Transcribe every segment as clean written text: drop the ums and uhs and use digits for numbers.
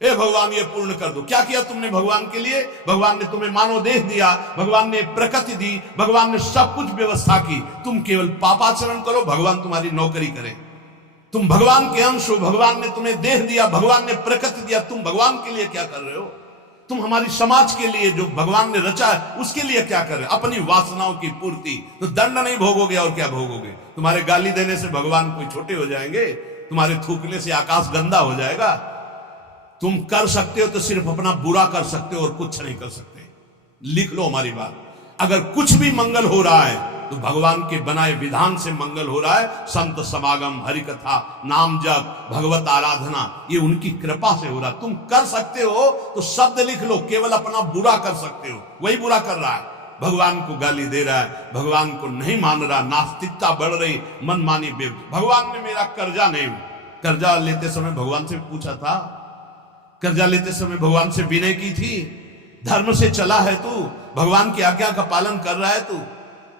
ए भगवान ये पूर्ण कर दो। क्या किया तुमने भगवान के लिए? भगवान ने तुम्हें मानव देह दिया, भगवान ने प्रकृति दी, भगवान ने सब कुछ व्यवस्था की। तुम केवल पापाचरण करो, भगवान तुम्हारी नौकरी करे। तुम भगवान के अंश हो, भगवान ने तुम्हें देह दिया, भगवान ने प्रकृति दिया, तुम भगवान के लिए क्या कर रहे हो? तुम हमारी समाज के लिए जो भगवान ने रचा है उसके लिए क्या कर रहे हो? अपनी वासनाओं की पूर्ति। तो दंड नहीं भोगोगे और क्या भोगोगे? तुम्हारे गाली देने से भगवान कोई छोटे हो जाएंगे? तुम्हारे थूकने से आकाश गंदा हो जाएगा? तुम कर सकते हो तो सिर्फ अपना बुरा कर सकते हो और कुछ नहीं कर सकते। लिख लो हमारी बात। अगर कुछ भी मंगल हो रहा है तो भगवान के बनाए विधान से मंगल हो रहा है। संत समागम, हरि कथा, नाम जप, भगवत आराधना, ये उनकी कृपा से हो रहा है। तुम कर सकते हो तो शब्द लिख लो, केवल अपना बुरा कर सकते हो, वही बुरा कर रहा है। भगवान को गाली दे रहा है, भगवान को नहीं मान रहा, नास्तिकता बढ़ रही, मनमानी भगवान ने मेरा कर्जा नहीं। कर्जा लेते समय भगवान से पूछा था? कर्जा लेते समय भगवान से विनय की थी? धर्म से चला है तू? भगवान की आज्ञा का पालन कर रहा है तू?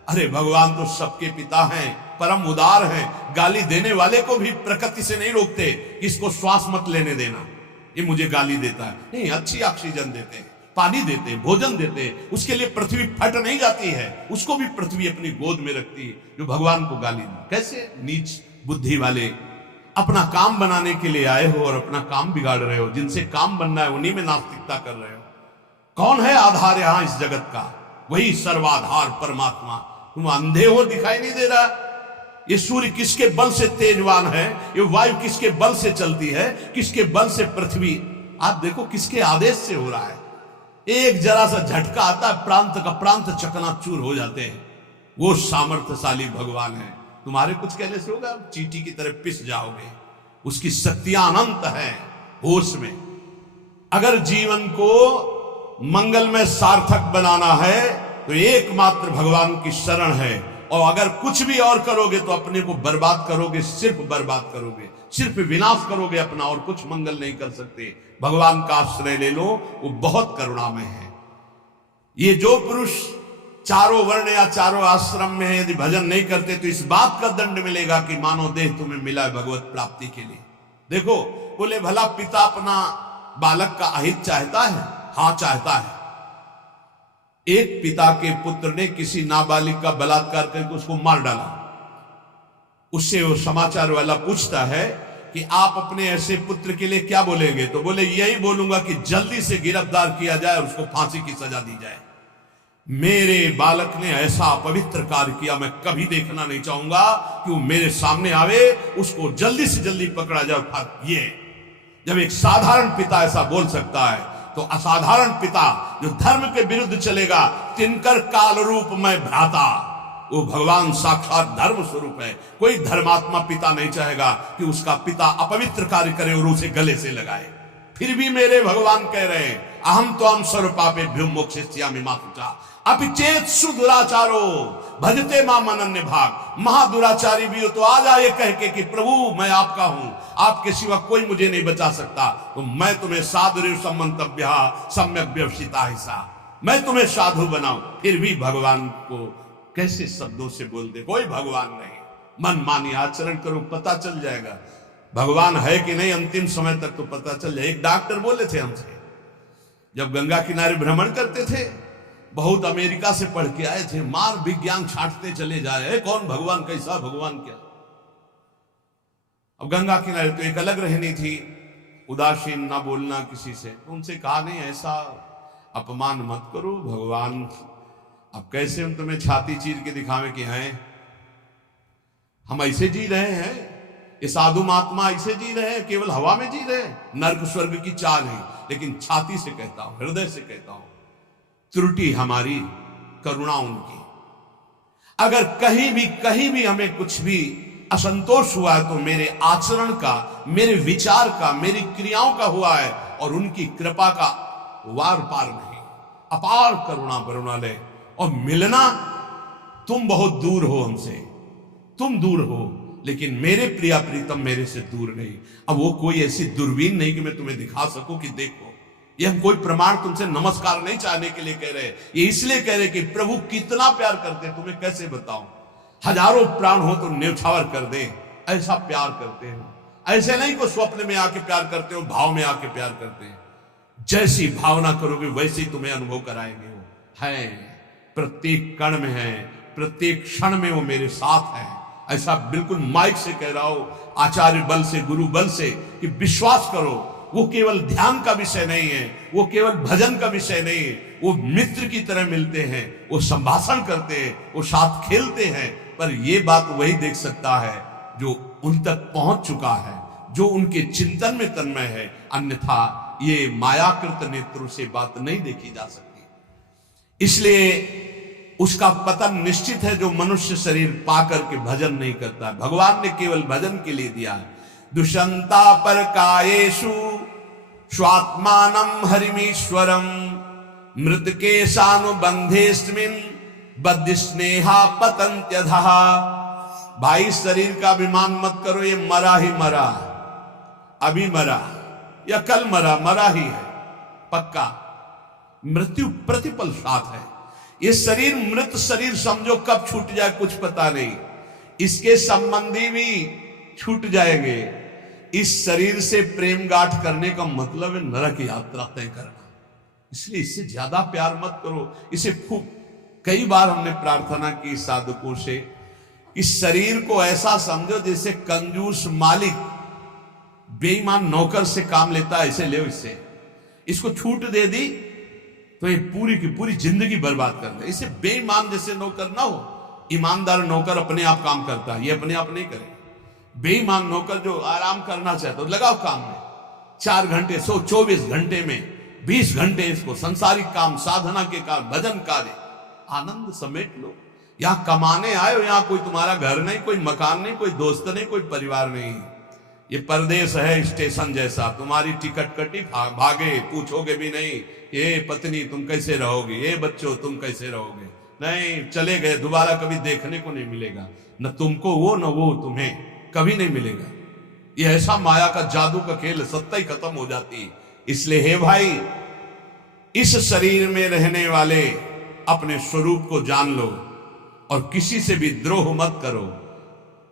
अरे भगवान तो सबके पिता हैं, परम उदार हैं। गाली देने वाले को भी प्रकृति से नहीं रोकते, इसको श्वास मत लेने देना, ये मुझे गाली देता है। नहीं, अच्छी ऑक्सीजन देते हैं, पानी देते हैं, भोजन देते हैं, उसके लिए पृथ्वी फट नहीं जाती है, उसको भी पृथ्वी अपनी गोद में रखती है। जो भगवान को गाली दे, कैसे नीच बुद्धि वाले अपना काम बनाने के लिए आए हो और अपना काम बिगाड़ रहे हो। जिनसे काम बनना है उन्हीं में नास्तिकता कर रहे हो। कौन है आधार यहां इस जगत का? वही सर्वाधार परमात्मा। तुम अंधे हो, दिखाई नहीं दे रहा? ये सूर्य किसके बल से तेजवान है? ये वायु किसके बल से चलती है? किसके बल से पृथ्वी? आप देखो किसके आदेश से हो रहा है। एक जरा सा झटका आता है, प्रांत का प्रांत चकनाचूर हो जाते हैं। वो सामर्थ्यशाली भगवान है। तुम्हारे कुछ कहने से होगा? चींटी की तरह पिस जाओगे। उसकी शक्तियां अनंत है। होश में अगर जीवन को मंगलमय सार्थक बनाना है तो एकमात्र भगवान की शरण है। और अगर कुछ भी और करोगे तो अपने को बर्बाद करोगे, सिर्फ बर्बाद करोगे, सिर्फ विनाश करोगे अपना, और कुछ मंगल नहीं कर सकते। भगवान का आश्रय ले लो, वो बहुत करुणामय है। ये जो पुरुष चारों वर्ण या चारों आश्रम में यदि भजन नहीं करते तो इस बात का दंड मिलेगा कि मानव देह तुम्हें मिला है भगवत प्राप्ति के लिए। देखो, बोले भला पिता अपना बालक का अहित चाहता है? हां, चाहता है। एक पिता के पुत्र ने किसी नाबालिग का बलात्कार करके उसको मार डाला। उससे वो समाचार वाला पूछता है कि आप अपने ऐसे पुत्र के लिए क्या बोलेंगे? तो बोले यही बोलूंगा कि जल्दी से गिरफ्तार किया जाए और उसको फांसी की सजा दी जाए। मेरे बालक ने ऐसा अपवित्र कार्य किया, मैं कभी देखना नहीं चाहूंगा कि वो मेरे सामने आवे, उसको जल्दी से जल्दी पकड़ा जाए। ये जब एक साधारण पिता ऐसा बोल सकता है तो असाधारण पिता जो धर्म के विरुद्ध चलेगा, तिनकर काल रूप में भ्राता, वो भगवान साक्षात धर्म स्वरूप है। कोई धर्मात्मा पिता नहीं चाहेगा कि उसका पिता अपवित्र कार्य करे और उसे गले से लगाए। फिर भी मेरे भगवान कह रहे हैं, अहम तो हम सर्व पापे भ्यो मोक्षयिष्यामि मा शुचा अपिचेत सुदुराचारो भजते मां अनन्य भाग। महादुराचारी भी हो तो आ जाए कह के कि प्रभु मैं आपका हूं, आपके सिवा कोई मुझे नहीं बचा सकता, तो मैं तुम्हें साधु सम्मंतव्य सम्यक व्यवसिता हिस्सा, मैं तुम्हें साधु बनाऊं। फिर भी भगवान को कैसे शब्दों से बोलते? कोई भगवान नहीं। मन मानी आचरण करो, पता चल जाएगा भगवान है कि नहीं। अंतिम समय तक तो पता चल जाए। एक डॉक्टर बोले थे हमसे, जब गंगा किनारे भ्रमण करते थे, बहुत अमेरिका से पढ़ के आए थे, मार विज्ञान छांटते चले जा रहे, कौन भगवान, कैसा भगवान, क्या। अब गंगा किनारे तो एक अलग रहनी थी, उदासीन ना बोलना किसी से। तो उनसे कहा नहीं, ऐसा अपमान मत करो, भगवान अब कैसे हम तुम्हें छाती चीर के दिखावे कि हैं हम ऐसे जी रहे हैं, ये साधु महात्मा ऐसे जी रहे हैं, केवल हवा में जी रहे हैं, नर्क स्वर्ग की चाल है। लेकिन छाती से कहता हूं, हृदय से कहता हूं, त्रुटि हमारी, करुणा उनकी। अगर कहीं भी हमें कुछ भी असंतोष हुआ है तो मेरे आचरण का, मेरे विचार का, मेरी क्रियाओं का हुआ है, और उनकी कृपा का वार पार नहीं। अपार करुणा करुणालय। और मिलना, तुम बहुत दूर हो हमसे, तुम दूर हो, लेकिन मेरे प्रिया प्रीतम मेरे से दूर नहीं। अब वो कोई ऐसी दूरबीन नहीं कि मैं तुम्हें दिखा सकूं कि देखो। ये हम कोई प्रमाण तुमसे नमस्कार नहीं चाहने के लिए कह रहे, ये इसलिए कह रहे कि प्रभु कितना प्यार करते हैं, तुम्हें कैसे बताऊं। हजारों प्राण हो तो न्यौछावर कर दे, ऐसा प्यार करते हैं, ऐसे नहीं को स्वप्न में आके प्यार करते हो, भाव में आके प्यार करते हैं। जैसी भावना करोगे वैसे ही तुम्हें अनुभव कराएंगे। वो है, प्रत्येक कण में है, प्रत्येक क्षण में वो मेरे साथ है। ऐसा बिल्कुल माइक से कह रहा हो, आचार्य बल से, गुरु बल से, कि विश्वास करो वो केवल ध्यान का विषय नहीं है, वो केवल भजन का विषय नहीं है। वो मित्र की तरह मिलते हैं, वो संभाषण करते हैं, वो साथ खेलते हैं। पर ये बात वही देख सकता है जो उन तक पहुंच चुका है, जो उनके चिंतन में तन्मय है। अन्यथा ये मायाकृत नेत्रों से बात नहीं देखी जा सकती। इसलिए उसका पतन निश्चित है जो मनुष्य शरीर पाकर के भजन नहीं करता है। भगवान ने केवल भजन के लिए दिया है। दुष्यंता पर कायेषु स्वात्मानं हरिमीश्वरम मृतकेशानुबंधेस्मिन् बद्ध स्नेहा पतंत्यधः। भाई शरीर का अभिमान मत करो, ये मरा ही मरा, अभी मरा या कल मरा, मरा ही है पक्का। मृत्यु प्रतिपल साथ है। ये शरीर मृत शरीर समझो, कब छूट जाए कुछ पता नहीं। इसके संबंधी भी छूट जाएंगे। इस शरीर से प्रेम गांठ करने का मतलब है नरक यात्रा तय करना। इसलिए इससे ज्यादा प्यार मत करो। इसे खूब कई बार हमने प्रार्थना की साधकों से, इस शरीर को ऐसा समझो जैसे कंजूस मालिक बेईमान नौकर से काम लेता है, ऐसे ले। इससे इसको छूट दे दी तो ये पूरी की पूरी जिंदगी बर्बाद कर दे। इसे बेईमान जैसे नौकर ना हो। ईमानदार नौकर अपने आप काम करता है, ये अपने आप नहीं करे। बेईमान नौकर जो आराम करना चाहता है, लगाओ काम में 4 घंटे, 124 घंटे में 20 घंटे इसको संसारिक काम, साधना के काम, भजन कार्य, आनंद समेट लो। यहां कमाने आए हो, यहां कोई तुम्हारा घर नहीं, कोई मकान नहीं, कोई दोस्त नहीं, कोई परिवार नहीं। ये परदेश है स्टेशन जैसा। तुम्हारी टिकट कटी, भागे, पूछोगे भी नहीं, ये पत्नी तुम कैसे रहोगे, ये बच्चों तुम कैसे रहोगे। नहीं, चले गए, दोबारा कभी देखने को नहीं मिलेगा। न तुमको वो, न वो तुम्हें, कभी नहीं मिलेगा। ये ऐसा माया का जादू का खेल, सत्ता ही खत्म हो जाती है। इसलिए हे भाई, इस शरीर में रहने वाले अपने स्वरूप को जान लो और किसी से भी द्रोह मत करो।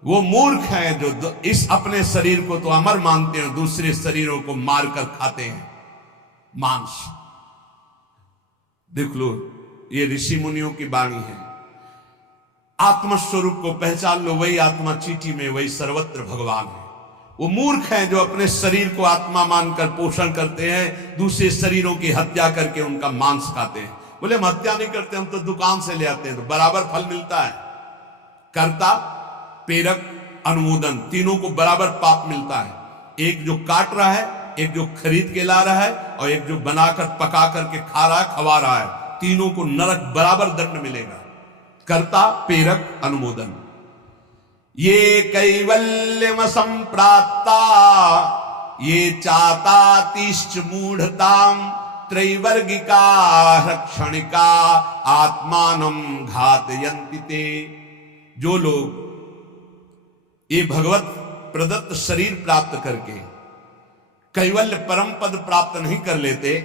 वो मूर्ख हैं जो इस अपने शरीर को तो अमर मानते हैं, दूसरे शरीरों को मारकर खाते हैं मांस। देख लो, ये ऋषि मुनियों की वाणी है। आत्मस्वरूप को पहचान लो, वही आत्मा चीटी में, वही सर्वत्र भगवान है। वो मूर्ख हैं जो अपने शरीर को आत्मा मानकर पोषण करते हैं, दूसरे शरीरों की हत्या करके उनका मांस खाते हैं। बोले हम हत्या नहीं करते, हम तो दुकान से ले आते हैं, तो बराबर फल मिलता है। कर्ता, प्रेरक, अनुमोदन, तीनों को बराबर पाप मिलता है। एक जो काट रहा है, एक जो खरीद के ला रहा है, और एक जो बनाकर पका करके खा रहा है, खवा रहा है। तीनों को नरक बराबर दंड मिलेगा। कर्ता, प्रेरक, अनुमोदन। ये कैवल्यम संप्राप्ता ये चातातिश्च मूढ़ताम त्रैवर्गिका क्षणिका आत्मानं घातयन्ति ते। जो लोग ये भगवत प्रदत्त शरीर प्राप्त करके कैवल्य परम पद प्राप्त नहीं कर लेते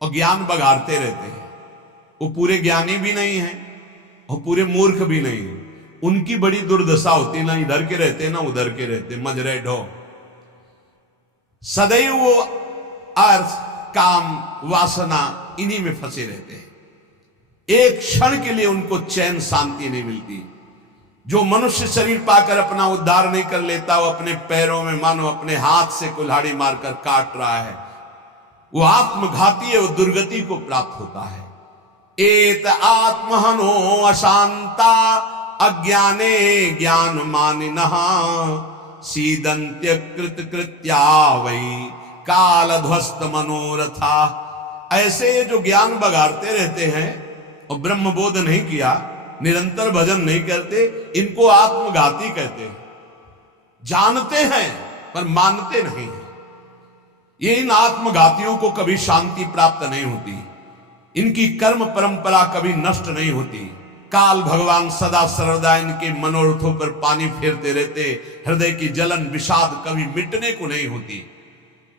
और ज्ञान बघाड़ते रहते हैं, वो पूरे ज्ञानी भी नहीं है और पूरे मूर्ख भी नहीं है। उनकी बड़ी दुर्दशा होती, ना इधर के रहते ना उधर के रहते, मजरे ढो। सदैव वो अर्थ, काम, वासना, इन्हीं में फंसे रहते हैं। एक क्षण के लिए उनको चैन, शांति नहीं मिलती। जो मनुष्य शरीर पाकर अपना उद्धार नहीं कर लेता, वो अपने पैरों में मानो अपने हाथ से कुल्हाड़ी मारकर काट रहा है, वो आत्मघाती है, वो दुर्गति को प्राप्त होता है। एत आत्महनो अशांता अज्ञाने ज्ञान मानिनः सीदंत्य कृत कृत्या वै काल ध्वस्त मनोरथा। ऐसे जो ज्ञान बगाड़ते रहते हैं और ब्रह्म बोध नहीं किया, निरंतर भजन नहीं करते, इनको आत्मघाती कहते हैं। जानते हैं पर मानते नहीं हैं। ये इन आत्मघातियों को कभी शांति प्राप्त नहीं होती, इनकी कर्म परंपरा कभी नष्ट नहीं होती। काल भगवान सदा सर्वदा इनके मनोरथों पर पानी फेरते रहते, हृदय की जलन विषाद कभी मिटने को नहीं होती।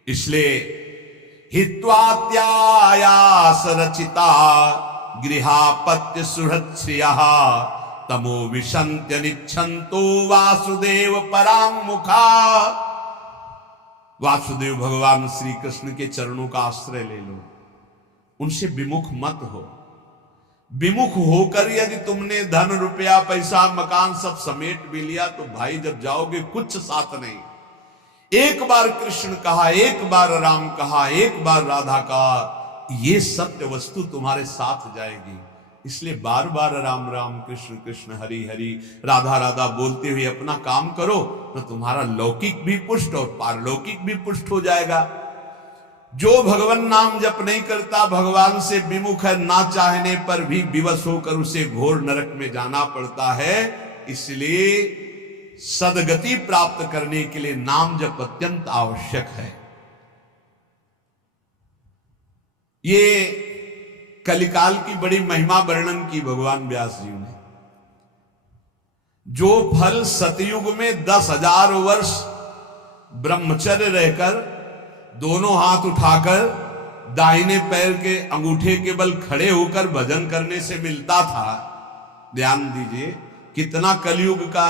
इसलिए हित्वात्यायास रचिता गृहापत्य सुहृत्स्रियः तमो विशन्त्यनिच्छन्तो वासुदेव परां मुखा। वासुदेव भगवान श्री कृष्ण के चरणों का आश्रय ले लो, उनसे विमुख मत हो। विमुख होकर यदि तुमने धन रुपया पैसा मकान सब समेट भी लिया तो भाई जब जाओगे कुछ साथ नहीं। एक बार कृष्ण कहा, एक बार राम कहा, एक बार राधा कहा, ये सत्य वस्तु तुम्हारे साथ जाएगी। इसलिए बार बार राम राम कृष्ण कृष्ण हरि हरि राधा राधा बोलते हुए अपना काम करो तो तुम्हारा लौकिक भी पुष्ट और पारलौकिक भी पुष्ट हो जाएगा। जो भगवान नाम जप नहीं करता, भगवान से विमुख है, ना चाहने पर भी विवश होकर उसे घोर नरक में जाना पड़ता है। इसलिए सदगति प्राप्त करने के लिए नाम जप अत्यंत आवश्यक है। ये कलिकाल की बड़ी महिमा वर्णन की भगवान व्यास जी ने। जो फल सतयुग में 10,000 वर्ष ब्रह्मचर्य रहकर दोनों हाथ उठाकर दाहिने पैर के अंगूठे के बल खड़े होकर भजन करने से मिलता था, ध्यान दीजिए कितना कलयुग का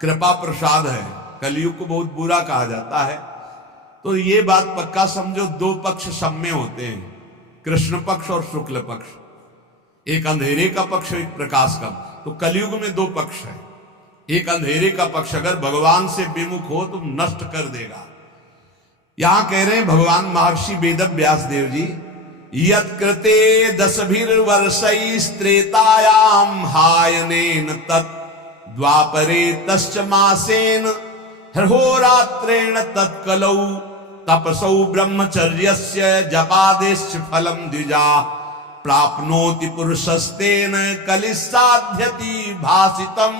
कृपा प्रसाद है। कलयुग को बहुत बुरा कहा जाता है, तो ये बात पक्का समझो, दो पक्ष सब में होते हैं, कृष्ण पक्ष और शुक्ल पक्ष, एक अंधेरे का पक्ष एक प्रकाश का। तो कलयुग में दो पक्ष है। एक अंधेरे का पक्ष अगर भगवान से विमुख हो तो नष्ट कर देगा। यहां कह रहे हैं भगवान महर्षि वेद व्यास देव जी, यत् कृते 10 वर्षैस्त्रेतायाम हायनेन तत् द्वापरे तश्च मासेन हरहोरात्रेण तत्कलौ तपसौ ब्रह्मचर्यस्य जपादेश्च फलम द्विजा प्राप्नोति पुरुषस्तेन कलिसाध्यति भासितम।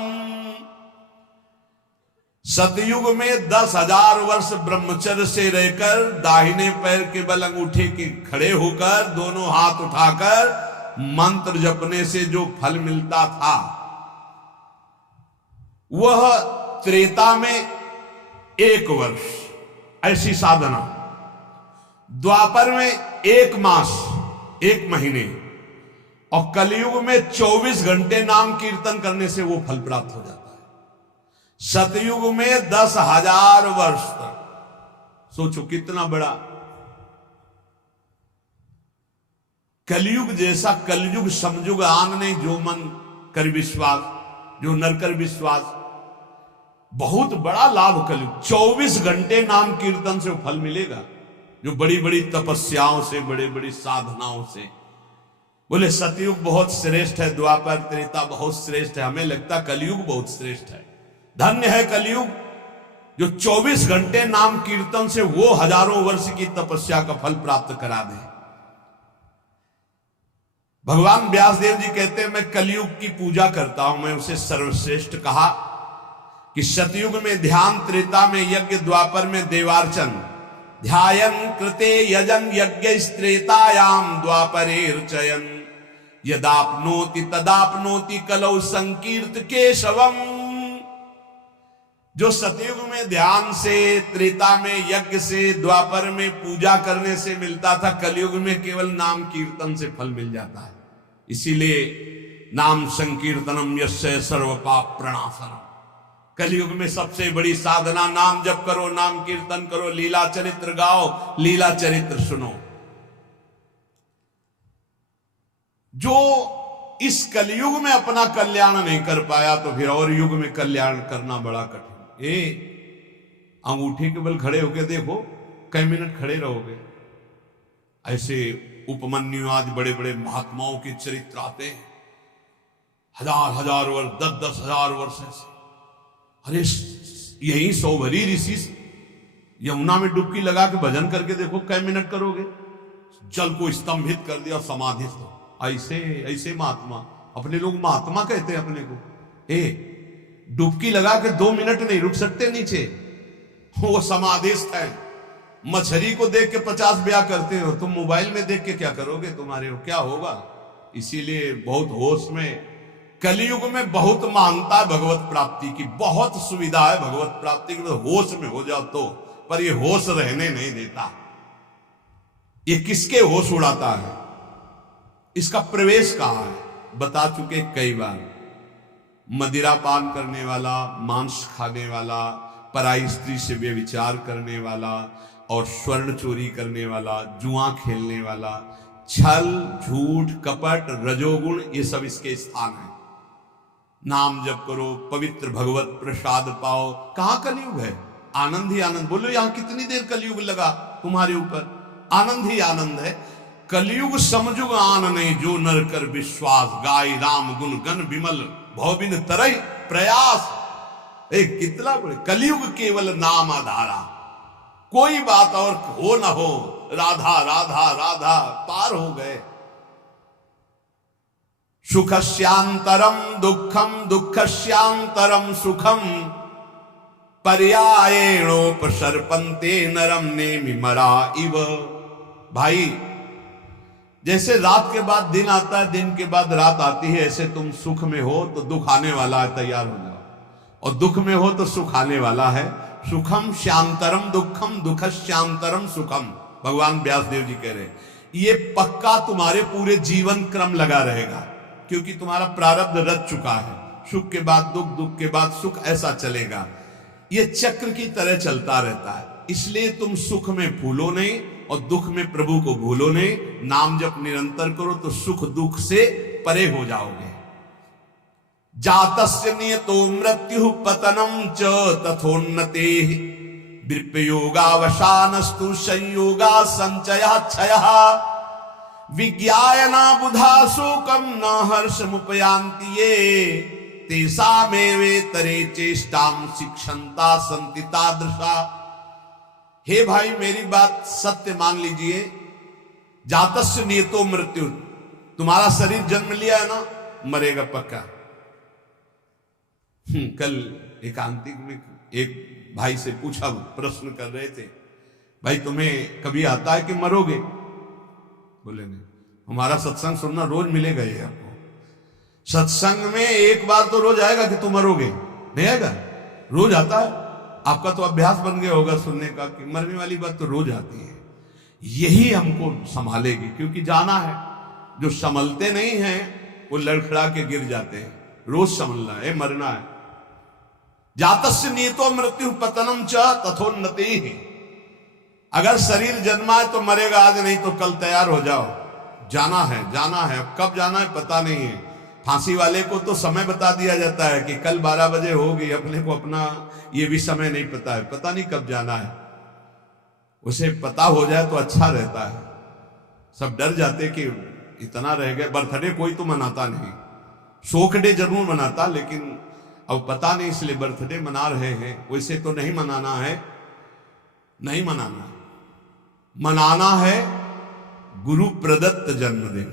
सतयुग में 10,000 वर्ष ब्रह्मचर्य से रहकर दाहिने पैर के बल अंगूठे के खड़े होकर दोनों हाथ उठाकर मंत्र जपने से जो फल मिलता था वह त्रेता में 1 वर्ष ऐसी साधना, द्वापर में 1 मास 1 महीने, और कलयुग में 24 घंटे नाम कीर्तन करने से वो फल प्राप्त हो जाता है। सतयुग में 10,000 वर्ष तक, सोचो कितना बड़ा। कलयुग जैसा कलयुग समयुग आन नहीं, जो मन कर विश्वास, जो नर कर विश्वास, बहुत बड़ा लाभ कलयुग। 24 घंटे नाम कीर्तन से फल मिलेगा, जो बड़ी बड़ी तपस्याओं से, बड़ी बड़ी साधनाओं से। बोले सतयुग बहुत श्रेष्ठ है, द्वापर त्रेता बहुत श्रेष्ठ है, हमें लगता कलयुग बहुत श्रेष्ठ है। धन्य है कलयुग जो 24 घंटे नाम कीर्तन से वो हजारों वर्ष की तपस्या का फल प्राप्त करा दे। भगवान व्यासदेव जी कहते हैं मैं कलयुग की पूजा करता हूं, मैं उसे सर्वश्रेष्ठ कहा कि सतयुग में ध्यान, त्रेता में यज्ञ, द्वापर में देवार्चन, ध्यायन कृते यजन यज्ञ त्रेतायाम द्वापरेर्चयन यदाप्नोति तदाप्नोति कलौ संकीर्त केशवम। जो सतयुग में ध्यान से, त्रेता में यज्ञ से, द्वापर में पूजा करने से मिलता था, कलयुग में केवल नाम कीर्तन से फल मिल जाता है। इसीलिए नाम संकीर्तनम यस्य सर्व पाप प्रणाशनम। कलयुग में सबसे बड़ी साधना नाम जप करो, नाम कीर्तन करो, लीला चरित्र गाओ, लीला चरित्र सुनो। जो इस कलयुग में अपना कल्याण नहीं कर पाया तो फिर और युग में कल्याण करना बड़ा कठिन। अंगूठे के बल खड़े होके देखो, कई मिनट खड़े रहोगे। ऐसे उपमन्यु आज बड़े बड़े महात्माओं के चरित्र आते हैं, 1000 वर्ष, 10,000 वर्ष ऐसे। अरे यही सौभरी ऋषि यमुना में डुबकी लगा के भजन करके देखो, कई मिनट करोगे। जल को स्तंभित कर दिया, समाधिस्थ। ऐसे ऐसे महात्मा, अपने लोग महात्मा कहते हैं अपने को। डुबकी लगा के 2 मिनट नहीं रुक सकते नीचे, वो समाधिस्थ है। मछली को देख के 50 ब्याह करते हो, तुम मोबाइल में देख के क्या करोगे, तुम्हारे क्या होगा। इसीलिए बहुत होश में, कलयुग में बहुत मानता है भगवत प्राप्ति की, बहुत सुविधा है भगवत प्राप्ति की, होश में हो जाओ तो। पर ये होश रहने नहीं देता। ये किसके होश उड़ाता है, इसका प्रवेश कहां है, बता चुके कई बार। मदिरा पान करने वाला, मांस खाने वाला, पराई स्त्री से व्यभिचार करने वाला और स्वर्ण चोरी करने वाला, जुआ खेलने वाला, छल झूठ कपट रजोगुण, ये सब इसके स्थान है। नाम जप करो, पवित्र भगवत प्रसाद पाओ। कहां कलयुग है? आनंद ही आनंद। बोलो यहां कितनी देर कलयुग लगा तुम्हारे ऊपर? आनंद ही आनंद है। कलयुग समझुग आन नहीं, जो नर कर विश्वास, गाय राम गुण गण विमल, भौबिन तरई प्रयास। कितना बड़े कलयुग केवल नाम आधारा, कोई बात और हो ना हो, राधा राधा राधा पार हो गए। सुखस्यांतरम दुखम दुखस्यांतरम सुखम, पर्यायेणोपसर्पन्ते नरम नेमि मरा इव। भाई जैसे रात के बाद दिन आता है, दिन के बाद रात आती है, ऐसे तुम सुख में हो तो दुख आने वाला है, तैयार हो जाओ। और दुख में हो तो सुख आने वाला है। सुखम श्यांतरम दुखम दुखश्यांतरम सुखम, भगवान व्यासदेव जी कह रहे हैं। ये पक्का तुम्हारे पूरे जीवन क्रम लगा रहेगा, क्योंकि तुम्हारा प्रारब्ध रच चुका है। सुख के बाद दुख, दुख के बाद सुख, ऐसा चलेगा। ये चक्र की तरह चलता रहता है। इसलिए तुम सुख में भूलो नहीं और दुख में प्रभु को भूलो नहीं। नाम जप निरंतर करो तो सुख दुख से परे हो जाओगे। जातस्य नियतो मृत्यु पतनम च तथोन्नते, विप्रयोगावसानस्तु संयोगा संचया क्षयः, विज्ञायना बुधा शोकम न हर्षमुपयान्ति ये, तेषामेवेतरे चेष्टाम शिक्षन्ता सन्ति तादृशा। हे भाई मेरी बात सत्य मान लीजिए। जातस्य नियतो मृत्यु, तुम्हारा शरीर जन्म लिया है ना, मरेगा पक्का। कल एकांतिक में एक भाई से पूछा, प्रश्न कर रहे थे, भाई तुम्हें कभी आता है कि मरोगे? बोले नहीं, हमारा सत्संग सुनना रोज मिलेगा ये आपको। सत्संग में एक बार तो रोज आएगा कि तुम मरोगे, नहीं आएगा? रोज आता है। आपका तो अभ्यास बन गया होगा सुनने का कि मरने वाली बात तो रोज आती है। यही हमको संभालेगी, क्योंकि जाना है। जो संभलते नहीं हैं वो लड़खड़ा के गिर जाते हैं। रोज संभलना है, मरना है। जातस्य नियतो मृत्यु पतनम च तथोन्नति। अगर शरीर जन्मा है तो मरेगा आज, नहीं तो कल तैयार हो जाओ। जाना है, जाना है। अब कब जाना है पता नहीं है। फांसी वाले को तो समय बता दिया जाता है कि कल 12 बजे होगी, अपने को अपना ये भी समय नहीं पता है, पता नहीं कब जाना है। उसे पता हो जाए तो अच्छा रहता है। सब डर जाते कि इतना रह गए। बर्थडे कोई तो मनाता नहीं, शोक डे जरूर मनाता, लेकिन अब पता नहीं इसलिए बर्थडे मना रहे हैं। वैसे तो नहीं मनाना है, नहीं मनाना है। मनाना है गुरु प्रदत्त जन्मदिन।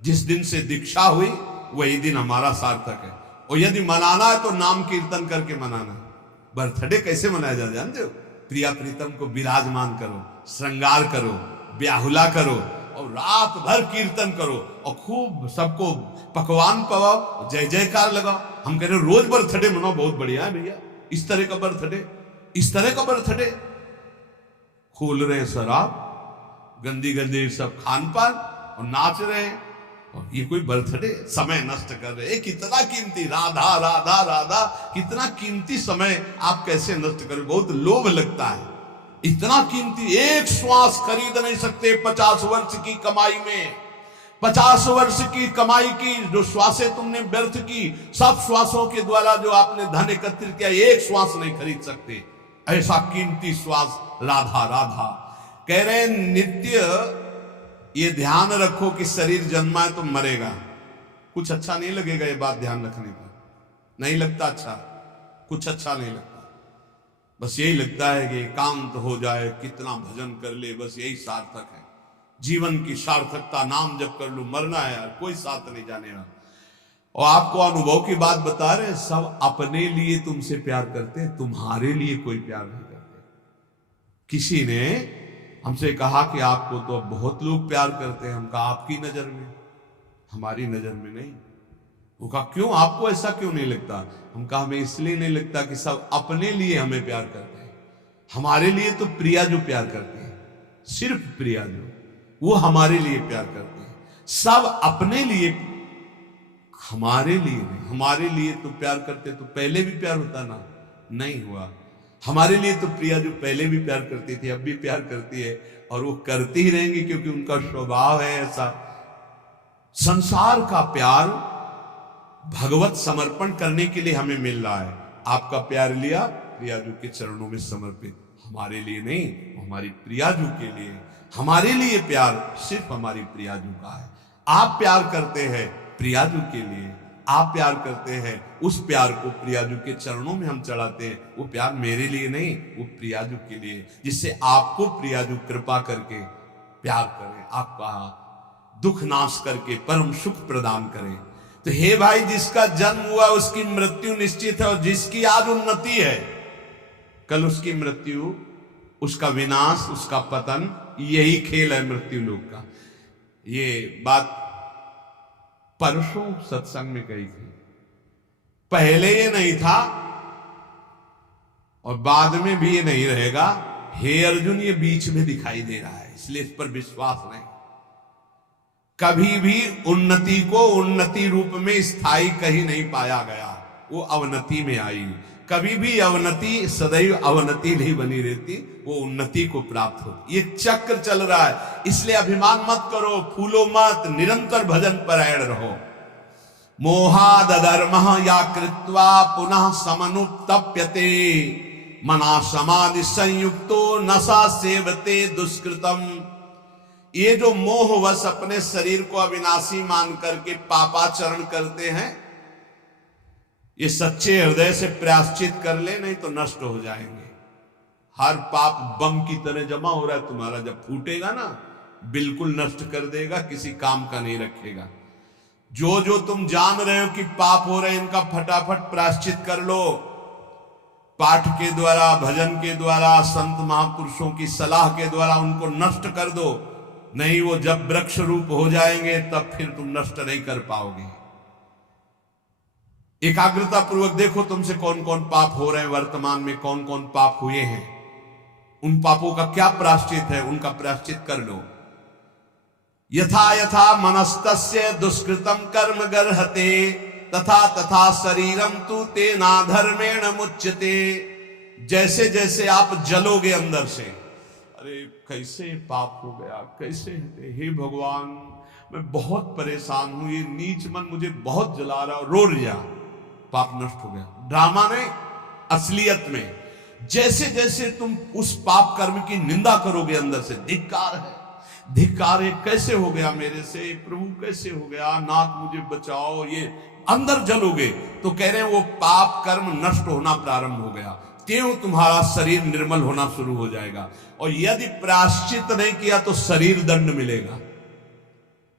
जिस दिन से दीक्षा हुई वही दिन हमारा सार्थक है। और यदि मनाना है तो नाम कीर्तन करके मनाना है। बर्थडे कैसे मनाया जाए जानते हो? प्रिया प्रीतम को विराजमान करो, श्रृंगार करो, ब्याहुला करो और रात भर कीर्तन करो और खूब सबको पकवान पवाओ, जय जयकार लगाओ। हम कह रहे रोज बर्थडे मनाओ, बहुत बढ़िया है भैया। इस तरह का बर्थडे, इस तरह का बर्थडे। खोल रहे हैं शराब, गंदी गंदी सब खान पान और नाच रहे हैं। और ये कोई बर्थडे? समय नष्ट कर रहे हैं। कितना कीमती, राधा राधा राधा, कितना कीमती समय आप कैसे नष्ट करें? बहुत लोभ लगता है। इतना कीमती, एक श्वास खरीद नहीं सकते 50 वर्ष की कमाई में। 50 वर्ष की कमाई की जो श्वासें तुमने व्यर्थ की, सब श्वासों के द्वारा जो आपने धन एकत्रित किया, एक श्वास नहीं खरीद सकते। ऐसा कीमती श्वास राधा राधा। कह रहे नित्य ये ध्यान रखो कि शरीर जन्मा है तो मरेगा। कुछ अच्छा नहीं लगेगा ये बात ध्यान रखने पर, नहीं लगता अच्छा, कुछ अच्छा नहीं लगता। बस यही लगता है कि एकांत हो जाए, कितना भजन कर ले, बस यही सार्थक है। जीवन की सार्थकता नाम जप कर लो। मरना है यार, कोई साथ नहीं जाने वाला। और आपको अनुभव की बात बता रहे, सब अपने लिए तुमसे प्यार करते हैं, तुम्हारे लिए कोई प्यार नहीं करते। किसी ने हमसे कहा कि आपको तो बहुत लोग प्यार करते हैं। हम कहा आपकी नजर में, हमारी नजर में नहीं। वो कहा क्यों, आपको ऐसा क्यों नहीं लगता? हम कहा हमें इसलिए नहीं लगता कि सब अपने लिए हमें प्यार करते हैं। हमारे लिए तो प्रिया जो प्यार करते हैं, सिर्फ प्रिया जो, वो हमारे लिए प्यार करते हैं। सब अपने लिए हमारे लिए नहीं। हमारे लिए तो प्यार करते तो पहले भी प्यार होता ना, नहीं हुआ। हमारे लिए तो प्रिया जो पहले भी प्यार करती थी, अब भी प्यार करती है, और वो करती ही रहेंगी क्योंकि उनका स्वभाव है ऐसा। संसार का प्यार भगवत समर्पण करने के लिए हमें मिल रहा है। आपका प्यार लिया प्रियाजू के चरणों में समर्पित, हमारे लिए नहीं, हमारी प्रियाजू के लिए। हमारे लिए प्यार सिर्फ हमारी प्रियाजू का है। आप प्यार करते हैं प्रियाजू के लिए, आप प्यार करते हैं, उस प्यार को प्रियाजू के चरणों में हम चढ़ाते हैं। वो प्यार मेरे लिए नहीं, वो प्रियाजू के लिए, जिससे आपको प्रियाजू कृपा करके प्यार करें, आपका दुख नाश करके परम सुख प्रदान करें। तो हे भाई, जिसका जन्म हुआ उसकी मृत्यु निश्चित है, और जिसकी आज उन्नति है कल उसकी मृत्यु, उसका विनाश, उसका पतन, यही खेल है मृत्यु लोक का। ये बात परसों सत्संग में कही थी। पहले ये नहीं था और बाद में भी ये नहीं रहेगा। हे अर्जुन, ये बीच में दिखाई दे रहा है, इसलिए इस पर विश्वास नहीं। कभी भी उन्नति को उन्नति रूप में स्थायी कहीं नहीं पाया गया, वो अवनति में आई। कभी भी अवनति सदैव अवनति नहीं बनी रहती, वो उन्नति को प्राप्त होती। ये चक्र चल रहा है, इसलिए अभिमान मत करो, फूलो मत, निरंतर भजन परायण रहो। मोहाद अधर्म या कृत्वा पुनः समनुत्तप्यते, मना समाधि संयुक्तो नशा सेवते दुष्कृतम। ये जो मोहवश अपने शरीर को अविनाशी मान करके पापाचरण करते हैं, ये सच्चे हृदय से प्रायश्चित कर ले, नहीं तो नष्ट हो जाएंगे। हर पाप बम की तरह जमा हो रहा है तुम्हारा, जब फूटेगा ना बिल्कुल नष्ट कर देगा, किसी काम का नहीं रखेगा। जो जो तुम जान रहे हो कि पाप हो रहे हैं, इनका फटाफट प्रायश्चित कर लो, पाठ के द्वारा, भजन के द्वारा, संत महापुरुषों की सलाह के द्वारा उनको नष्ट कर दो। नहीं, वो जब वृक्ष रूप हो जाएंगे तब फिर तुम नष्ट नहीं कर पाओगे। एकाग्रता पूर्वक देखो तुमसे कौन कौन पाप हो रहे हैं, वर्तमान में कौन कौन पाप हुए हैं, उन पापों का क्या प्रायश्चित है, उनका प्रायश्चित कर लो। यथा यथा मनस्तस्य दुष्कृतम कर्म गर्हते, तथा तथा शरीरम तु तेना धर्मेण मुच्यते। जैसे जैसे आप जलोगे अंदर से, अरे कैसे पाप हो गया, कैसे, हे भगवान मैं बहुत परेशान हूं, ये नीच मन मुझे बहुत जला रहा, रो लिया, पाप नष्ट हो गया। ड्रामा नहीं, असलियत में जैसे जैसे तुम उस पाप कर्म की निंदा करोगे अंदर से, धिक्कार है, धिक्कार है, कैसे हो गया मेरे से, प्रभु कैसे हो गया, नाथ मुझे बचाओ, ये अंदर जलोगे तो कह रहे हैं वो पाप कर्म नष्ट होना प्रारंभ हो गया। क्यों? तुम्हारा शरीर निर्मल होना शुरू हो जाएगा। और यदि प्रायश्चित नहीं किया तो शरीर दंड मिलेगा।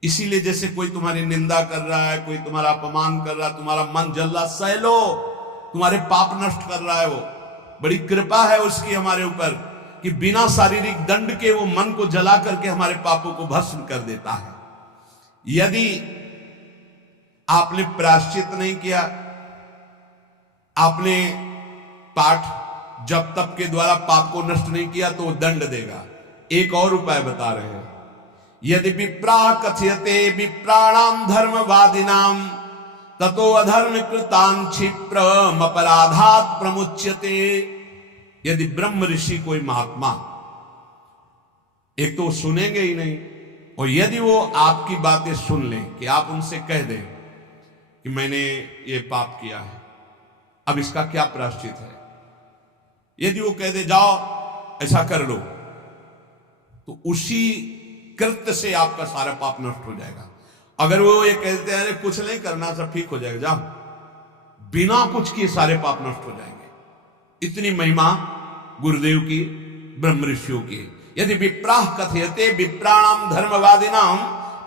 इसीलिए जैसे कोई तुम्हारी निंदा कर रहा है, कोई तुम्हारा अपमान कर रहा है, तुम्हारा मन जल रहा, सह लो, तुम्हारे पाप नष्ट कर रहा है वो। बड़ी कृपा है उसकी हमारे ऊपर कि बिना शारीरिक दंड के वो मन को जला करके हमारे पापों को भस्म कर देता है। यदि आपने प्रायश्चित नहीं किया, आपने पाठ जप तप के द्वारा पाप को नष्ट नहीं किया, तो वो दंड देगा। एक और उपाय बता रहे हैं, यदि विप्रा कथयते विप्राणाम धर्मवादिनाम ततो अधर्म कृतान क्षिप्रम अपराधात प्रमुच्यते। यदि ब्रह्म ऋषि कोई महात्मा, एक तो सुनेंगे ही नहीं, और यदि वो आपकी बातें सुन लें कि आप उनसे कह दें कि मैंने ये पाप किया है, अब इसका क्या प्रायश्चित है, यदि वो कह दे जाओ ऐसा कर लो, तो उसी कृत्य से आपका सारा पाप नष्ट हो जाएगा। अगर वो ये कहते हैं अरे कुछ नहीं करना, सब ठीक हो जाएगा, जाओ, बिना कुछ किए सारे पाप नष्ट हो जाएंगे। इतनी महिमा गुरुदेव की, ब्रह्म ऋषियों की। यदि विप्राह कथयते विप्राणाम धर्मवादिनाम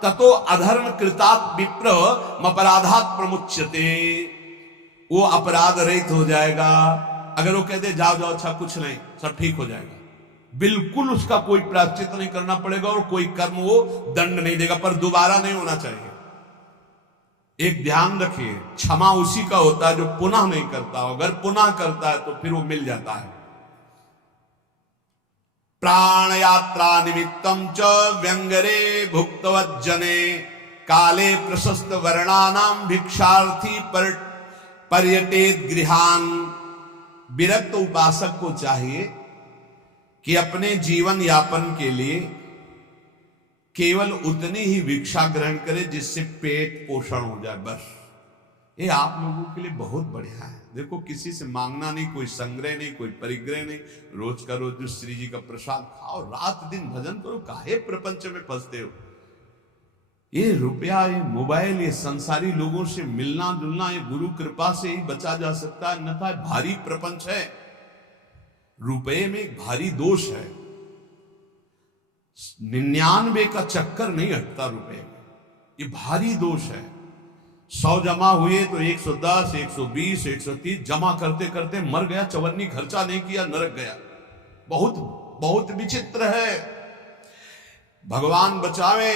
ततो अधर्म कृतात् विप्र अपराधात् प्रमुच्यते। वो अपराध रहित हो जाएगा। अगर वो कहते जाओ जाओ अच्छा कुछ नहीं, सब ठीक हो जाएगा, बिल्कुल उसका कोई प्रायश्चित नहीं करना पड़ेगा और कोई कर्म वो दंड नहीं देगा, पर दोबारा नहीं होना चाहिए। एक ध्यान रखिए, क्षमा उसी का होता है जो पुनः नहीं करता। अगर पुनः करता है तो फिर वो मिल जाता है। प्राण यात्रा निमित्तम च व्यंगरे भुक्तवज्जने काले प्रशस्त वर्णानाम भिक्षार्थी पर्यटेत गृहान। विरक्त उपासक को चाहिए कि अपने जीवन यापन के लिए केवल उतनी ही भिक्षा ग्रहण करे जिससे पेट पोषण हो जाए, बस। ये आप लोगों के लिए बहुत बढ़िया है। देखो, किसी से मांगना नहीं, कोई संग्रह नहीं, कोई परिग्रह नहीं। रोज का रोज जो श्री जी का प्रसाद खाओ, रात दिन भजन करो। काहे प्रपंच में फंसते हो? ये रुपया, ये मोबाइल, ये संसारी लोगों से मिलना जुलना, ये गुरु कृपा से ही बचा जा सकता है, अन्यथा भारी प्रपंच है। रुपये में एक भारी दोष है, 99 का चक्कर नहीं हटता रुपये में, ये भारी दोष है। 100 जमा हुए तो 110, 120, 130 जमा करते करते मर गया, चवन्नी खर्चा नहीं किया, नरक गया। बहुत बहुत विचित्र है। भगवान बचावे।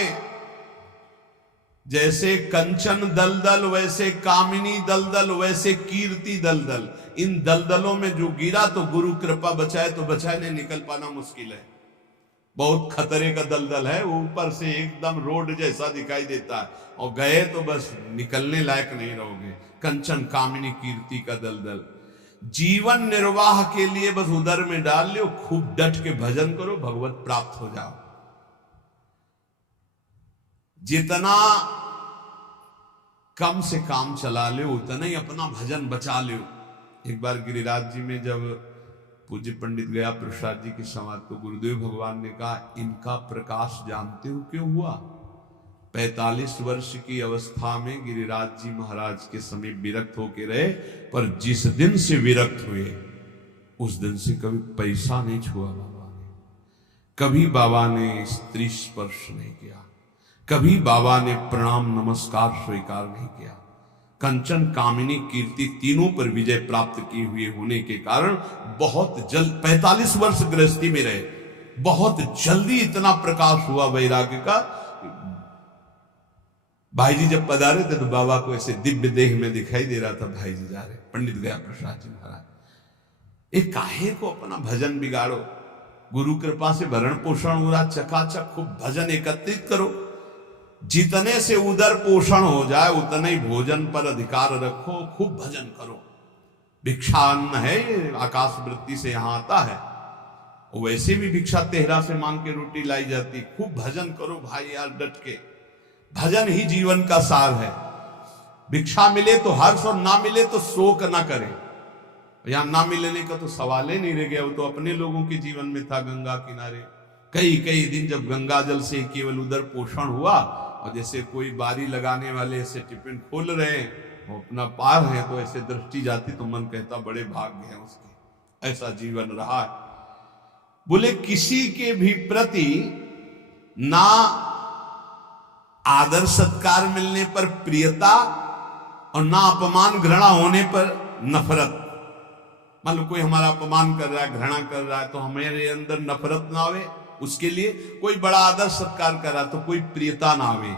जैसे कंचन दलदल, वैसे कामिनी दलदल, वैसे कीर्ति दलदल। इन दलदलों में जो गिरा तो गुरु कृपा बचाए, तो बचाए, नहीं निकल पाना मुश्किल है। बहुत खतरे का दलदल है, ऊपर से एकदम रोड जैसा दिखाई देता है, और गए तो बस निकलने लायक नहीं रहोगे। कंचन कामिनी कीर्ति का दलदल। जीवन निर्वाह के लिए बस उदर में डाल लो, खूब डट के भजन करो, भगवत प्राप्त हो जाओ। जितना कम से काम चला ले, उतना ही अपना भजन बचा लो। एक बार गिरिराज जी में जब पूज्य पंडित गया प्रसाद जी की समाधि, तो गुरुदेव भगवान ने कहा, इनका प्रकाश जानते हो क्यों हुआ? 45 वर्ष की अवस्था में गिरिराज जी महाराज के समीप विरक्त होके रहे, पर जिस दिन से विरक्त हुए उस दिन से कभी पैसा नहीं छुआ बाबा ने, कभी बाबा ने स्त्री स्पर्श नहीं किया, कभी बाबा ने प्रणाम नमस्कार स्वीकार नहीं किया। कंचन कामिनी कीर्ति तीनों पर विजय प्राप्त किए हुए होने के कारण बहुत जल्द 45 वर्ष गृहस्थी में रहे, बहुत जल्दी इतना प्रकाश हुआ वैराग्य का। भाई जी जब पधारे थे तो बाबा को ऐसे दिव्य देह में दिखाई दे रहा था, भाई जी जा रहे, पंडित गया प्रसाद जी महाराज। एक काहे को अपना भजन बिगाड़ो? गुरु कृपा से भरण पोषण हो रहा, चकाचक खूब भजन एकत्रित करो। जितने से उदर पोषण हो जाए उतने ही भोजन पर अधिकार रखो, खूब भजन करो। भिक्षान्न है ये, आकाश वृत्ति से यहां आता है, वैसे भी भिक्षा तेहरा से मांग के रोटी लाई जाती। खूब भजन करो भाई यार, डट के। भजन ही जीवन का सार है। भिक्षा मिले तो हर्ष, और ना मिले तो शोक ना करें। यहां ना मिलने का तो सवाल ही नहीं रह गया, वो तो अपने लोगों के जीवन में था। गंगा किनारे कई कई दिन जब गंगा जल से केवल उदर पोषण हुआ, और जैसे कोई बारी लगाने वाले ऐसे टिफिन खोल रहे हैं, वो अपना पार है, तो ऐसे दृष्टि जाती तो मन कहता बड़े भाग्य हैं उसके। ऐसा जीवन रहा है। बोले किसी के भी प्रति ना आदर सत्कार मिलने पर प्रियता, और ना अपमान घृणा होने पर नफरत। मान लो कोई हमारा अपमान कर रहा है, घृणा कर रहा है, तो हमारे अंदर नफरत ना आवे उसके लिए। कोई बड़ा आदर सत्कार कर रहा तो कोई प्रियता ना आवे।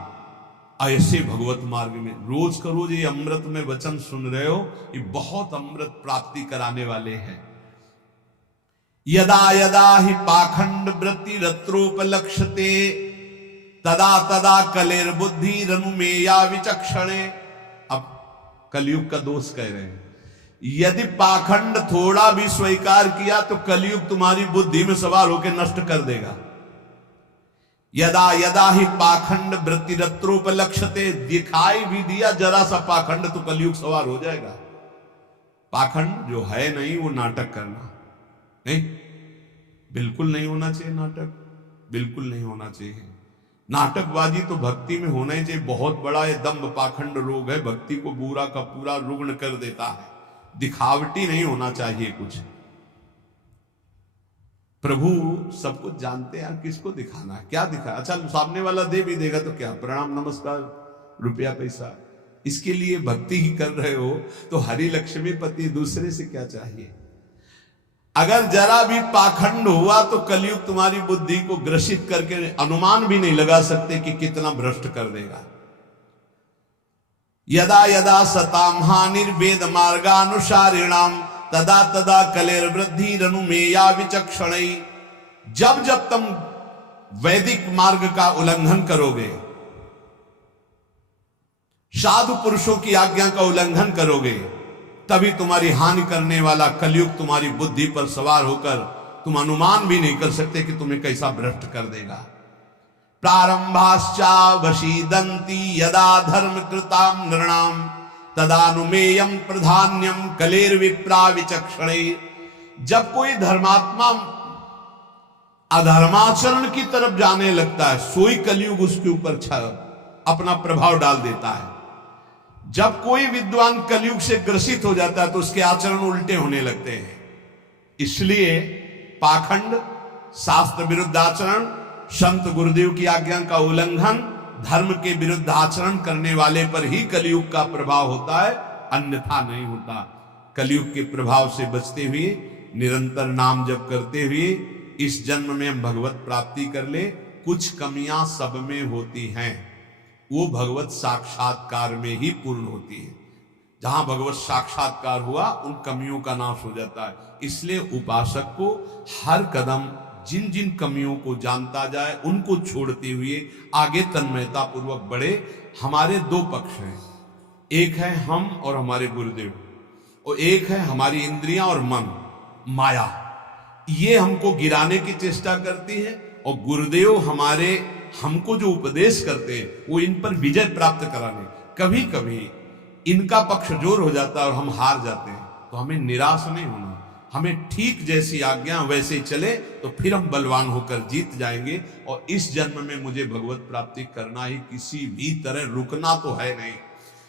ऐसे भगवत मार्ग में रोज का रोज ये अमृत में वचन सुन रहे हो, ये बहुत अमृत प्राप्ति कराने वाले हैं। यदा यदा ही पाखंड वृत्ति रत्रोपलक्षते, तदा तदा कलेर बुद्धि रनुमेया विचक्षणे। अब कलयुग का दोष कह रहे हैं, यदि पाखंड थोड़ा भी स्वीकार किया तो कलयुग तुम्हारी बुद्धि में सवार होकर नष्ट कर देगा। यदा यदा ही पाखंड वृत्ति रत्रोपलक्षते, दिखाई भी दिया जरा सा पाखंड तो कलयुग सवार हो जाएगा। पाखंड जो है नहीं वो नाटक करना नहीं, बिल्कुल नहीं होना चाहिए। नाटक बिल्कुल नहीं होना चाहिए। नाटकबाजी तो भक्ति में होना ही चाहिए। बहुत बड़ा ये दंभ पाखंड रोग है, भक्ति को पूरा का पूरा रुग्ण कर देता है। दिखावटी नहीं होना चाहिए कुछ। प्रभु सब कुछ जानते हैं यार, किसको दिखाना है, क्या दिखा। अच्छा सामने वाला दे भी देगा तो क्या, प्रणाम नमस्कार रुपया पैसा, इसके लिए भक्ति ही कर रहे हो तो हरि लक्ष्मी पति, दूसरे से क्या चाहिए। अगर जरा भी पाखंड हुआ तो कलयुग तुम्हारी बुद्धि को ग्रसित करके अनुमान भी नहीं लगा सकते कि कितना भ्रष्ट कर देगा। यदा यदा सताम हानिर्वेद मार्गानुसारिणाम, तदा तदा कलेर वृद्धि रनुमेया विचक्षणै। जब जब तुम वैदिक मार्ग का उल्लंघन करोगे, साधु पुरुषों की आज्ञा का उल्लंघन करोगे तभी तुम्हारी हानि करने वाला कलयुग तुम्हारी बुद्धि पर सवार होकर तुम अनुमान भी नहीं कर सकते कि तुम्हें कैसा भ्रष्ट कर देगा। प्रारंभाश्चा वशीदंती यदा धर्म कृताम नृणाम तदानुमेयम प्रधान्यम कलेर विप्रा विचक्षणे। जब कोई धर्मात्मा अधर्माचरण की तरफ जाने लगता है, सोई कलयुग उसके ऊपर अपना प्रभाव डाल देता है। जब कोई विद्वान कलयुग से ग्रसित हो जाता है तो उसके आचरण उल्टे होने लगते हैं। इसलिए पाखंड, शास्त्र विरुद्ध आचरण, संत गुरुदेव की आज्ञा का उल्लंघन, धर्म के विरुद्ध आचरण करने वाले पर ही कलयुग का प्रभाव होता है, अन्यथा नहीं होता। कलयुग के प्रभाव से बचते हुए निरंतर नाम जप करते हुए इस जन्म में हम भगवत प्राप्ति कर ले। कुछ कमियां सब में होती हैं, वो भगवत साक्षात्कार में ही पूर्ण होती है। जहां भगवत साक्षात्कार हुआ उन कमियों का नाश हो जाता है। इसलिए उपासक को हर कदम जिन जिन कमियों को जानता जाए उनको छोड़ते हुए आगे तन्मयता पूर्वक बढ़े। हमारे दो पक्ष हैं, एक है हम और हमारे गुरुदेव, और एक है हमारी इंद्रियां और मन, माया। ये हमको गिराने की चेष्टा करती है, और गुरुदेव हमको जो उपदेश करते हैं वो इन पर विजय प्राप्त कराने। कभी कभी इनका पक्ष जोर हो जाता है और हम हार जाते हैं, तो हमें निराश नहीं होना। हमें ठीक जैसी आज्ञा वैसे चले तो फिर हम बलवान होकर जीत जाएंगे। और इस जन्म में मुझे भगवत प्राप्ति करना ही, किसी भी तरह रुकना तो है नहीं।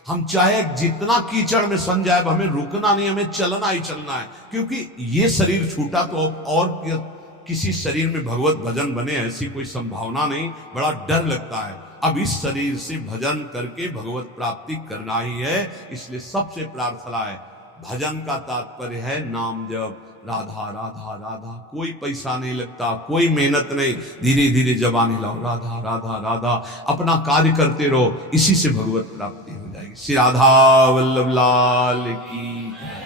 हम चाहे जितना कीचड़ में सन जाए, हमें रुकना नहीं, हमें चलना ही चलना है। क्योंकि ये शरीर छूटा तो और किसी शरीर में भगवत भजन बने ऐसी कोई संभावना नहीं। बड़ा डर लगता है। अब इस शरीर से भजन करके भगवत प्राप्ति करना ही है। इसलिए सबसे प्रार्थना है, भजन का तात्पर्य है नाम जप, राधा राधा राधा। कोई पैसा नहीं लगता, कोई मेहनत नहीं, धीरे धीरे जबानी लाओ, राधा राधा राधा, अपना कार्य करते रहो। इसी से भगवत प्राप्ति हो जाएगी। श्री राधा वल्लभ लाल की।